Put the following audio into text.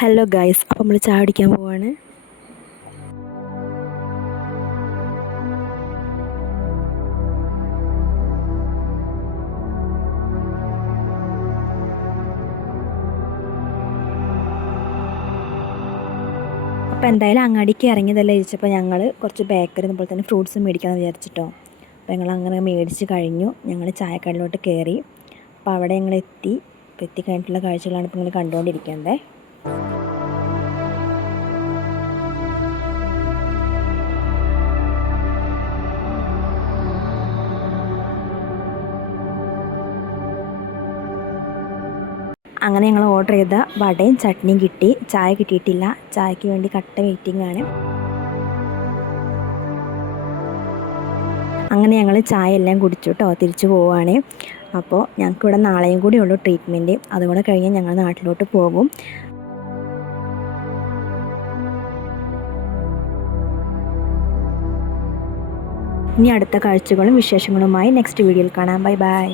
Hello guys, അപ്പോൾ നമ്മൾ ചായ കുടിക്കാൻ പോവാണ്. അപ്പോൾ എന്തായാലും അങ്ങാടിക്ക് ഇറങ്ങിയതല്ലേ ചോദിച്ചപ്പോൾ ഞങ്ങൾ കുറച്ച് ബേക്കറി അതുപോലെ തന്നെ ഫ്രൂട്ട്സ് മേടിക്കാമെന്ന് വിചാരിച്ചിട്ടോ. അപ്പോൾ ഞങ്ങൾ അങ്ങനെ മേടിച്ച് കഴിഞ്ഞു. ഞങ്ങൾ ചായക്കടയിലോട്ട് കയറി. അപ്പോൾ അവിടെ ഞങ്ങൾ എത്തിക്കഴിഞ്ഞിട്ടുള്ള കാഴ്ചകളാണ് ഇപ്പോൾ നിങ്ങൾ കണ്ടുകൊണ്ടിരിക്കുന്നത്. അങ്ങനെ ഞങ്ങൾ ഓർഡർ ചെയ്ത വടയും ചട്നിയും കിട്ടി. ചായ കിട്ടിയിട്ടില്ല. ചായക്ക് വേണ്ടി കട്ട വെയിറ്റിംഗ് ആണ്. അങ്ങനെ ഞങ്ങൾ ചായ എല്ലാം കുടിച്ചു കേട്ടോ, തിരിച്ചു പോവുകയാണ്. അപ്പോൾ ഞങ്ങൾക്കിവിടെ നാളെയും കൂടി ഉള്ളൂ ട്രീറ്റ്മെൻറ്റ്. അതുകൂടെ കഴിഞ്ഞ് ഞങ്ങൾ നാട്ടിലോട്ട് പോകും. ഇനി അടുത്ത കാഴ്ചകളും വിശേഷങ്ങളുമായി നെക്സ്റ്റ് വീഡിയോയിൽ കാണാം. Bye bye.